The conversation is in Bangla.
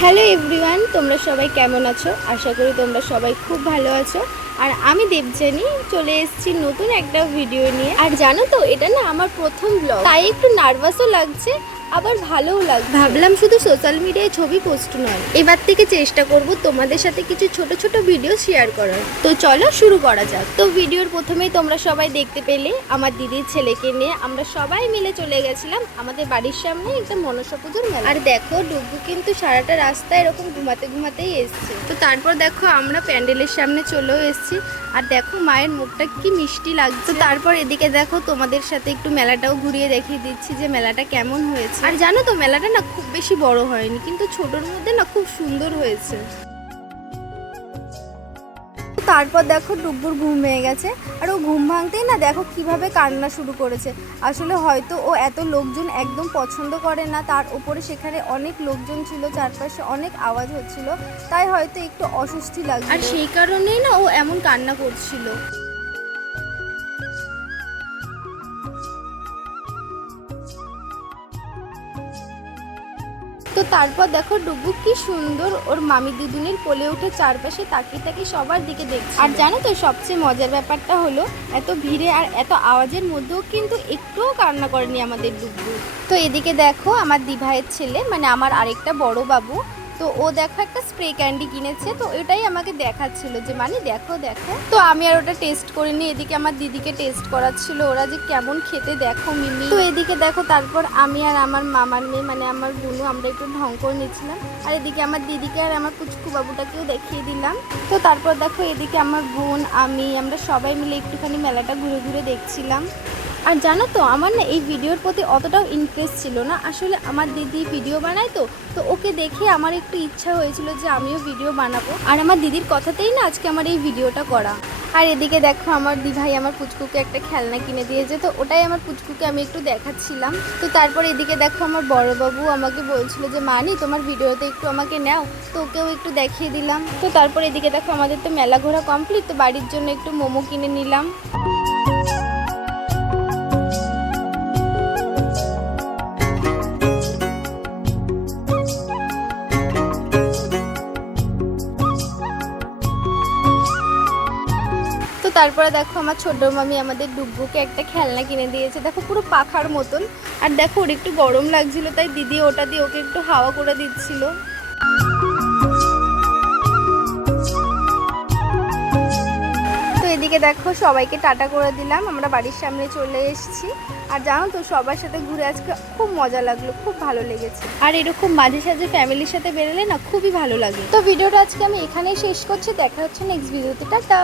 হ্যালো এভরিওয়ান, তোমরা সবাই কেমন আছো? আশা করি তোমরা সবাই খুব ভালো আছো। আর আমি দেবযানী চলে এসেছি নতুন একটা ভিডিও নিয়ে। আর জানো তো, এটা না আমার প্রথম ব্লগ, তাই একটু নার্ভাসও লাগছে, আবার ভালোও লাগছে। ভাবলাম শুধু সোশ্যাল মিডিয়ায় ছবি পোস্ট নয়, এবার থেকে চেষ্টা করব তোমাদের সাথে কিছু ছোট ছোট ভিডিও শেয়ার করার। তো চলো শুরু করা যাক। তো ভিডিওর প্রথমেই তোমরা সবাই দেখতে পেলে আমার দিদির ছেলেকে নিয়ে আমরা সবাই মিলে চলে গেছিলাম আমাদের বাড়ির সামনে একটা মনসা পুজোর মেলা। আর দেখো, ডুগু কিন্তু সারাটা রাস্তা এরকম ঘুমাতে ঘুমাতেই এসছে। তো তারপর দেখো আমরা প্যান্ডেলের সামনে চলেও এসেছি। আর দেখো মায়ের মুখটা কি মিষ্টি লাগছে। তো তারপর এদিকে দেখো তোমাদের সাথে একটু মেলাটাও ঘুরিয়ে দেখিয়ে দিচ্ছি যে মেলাটা কেমন হয়েছে। আর জানো তো, মেলাটা না খুব বেশি বড় হয়নি, কিন্তু ছোটর মধ্যে না খুব সুন্দর হয়েছে। তারপর দেখো ডুব্বুর ঘুম ভেঙে গেছে, আর ও ঘুম ভাঙতেই না দেখো কিভাবে কান্না শুরু করেছে। আসলে হয়তো ও এত লোকজন একদম পছন্দ করে না, তার উপরে সেখানে অনেক লোকজন ছিল, চারপাশে অনেক আওয়াজ হচ্ছিল, তাই হয়তো একটু অস্বস্তি লাগছে, আর সেই কারণেই না ও এমন কান্না করছিল। তো তারপর দেখো ডুগু কি সুন্দর ওর মামি দিদুনির কোলে উঠে চারপাশে তাকিয়ে তাকিয়ে সবার দিকে দেখছে। আর জানো তো, সবচেয়ে মজার ব্যাপারটা হলো এত ভিড়ে আর এত আওয়াজের মধ্যেও কিন্তু একটুও কান্না করেনি আমাদের ডুগু। তো এদিকে দেখো আমার দিভাইয়ের ছেলে, মানে আমার আরেকটা বড় বাবু, তো ও দেখো একটা স্প্রে ক্যান্ডি কিনেছে, তো ওটাই আমাকে দেখাচ্ছিল যে মানে দেখো দেখো। তো আমি আর ওটা টেস্ট করিনি, এদিকে আমার দিদিকে টেস্ট করাচ্ছিল ওরা যে কেমন খেতে, দেখো মিমি। তো এদিকে দেখো তারপর আমি আর আমার মামার মেয়ে, মানে আমার বোনু, আমরা একটু ঢং করে নিচ্ছিলাম। আর এদিকে আমার দিদিকে আর আমার পুচকু বাবুটাকেও দেখিয়ে দিলাম। তো তারপর দেখো এদিকে আমার বোন, আমরা সবাই মিলে একটুখানি মেলাটা ঘুরে ঘুরে দেখছিলাম। আর জানো তো, আমার না এই ভিডিওর প্রতি অতটাও ইন্টারেস্ট ছিল না। আসলে আমার দিদি ভিডিও বানায়, তো ওকে দেখে আমার একটু ইচ্ছা হয়েছিল যে আমিও ভিডিও বানাবো। আর আমার দিদির কথাতেই না আজকে আমার এই ভিডিওটা করা। আর এদিকে দেখো আমার দিভাই আমার পুচকুকে একটা খেলনা কিনে দিয়েছে, তো ওটাই আমার পুচকুকে আমি একটু দেখাচ্ছিলাম। তো তারপর এদিকে দেখো আমার বড়বাবু আমাকে বলছিল যে মানি তোমার ভিডিওতে একটু আমাকে নাও, তো ওকেও একটু দেখিয়ে দিলাম। তো তারপর এদিকে দেখো আমাদের তো মেলা ঘোরা কমপ্লিট, তো বাড়ির জন্য একটু মোমো কিনে নিলাম। তো তারপরে দেখো আমার ছোট মামি আমাদের ডুগ্গুকে একটা খেলনা কিনে দিয়েছে, দেখো পুরো পাখার মতন। আর দেখো ওর একটু গরম লাগছিল, তাই দিদি ওটা দিয়ে ওকে একটু হাওয়া করে দিচ্ছিল। তো এদিকে দেখো সবাইকে টাটা করে দিলাম, আমরা বাড়ির সামনে চলে এসেছি। আর জানো তো, সবার সাথে ঘুরে আজকে খুব মজা লাগলো, খুব ভালো লেগেছে। আর এরকম মাঝে সাঝে ফ্যামিলির সাথে বেরোলে না খুবই ভালো লাগে। তো ভিডিওটা আজকে আমি এখানেই শেষ করছি, দেখা হচ্ছে নেক্সট ভিডিওতে, টাটা।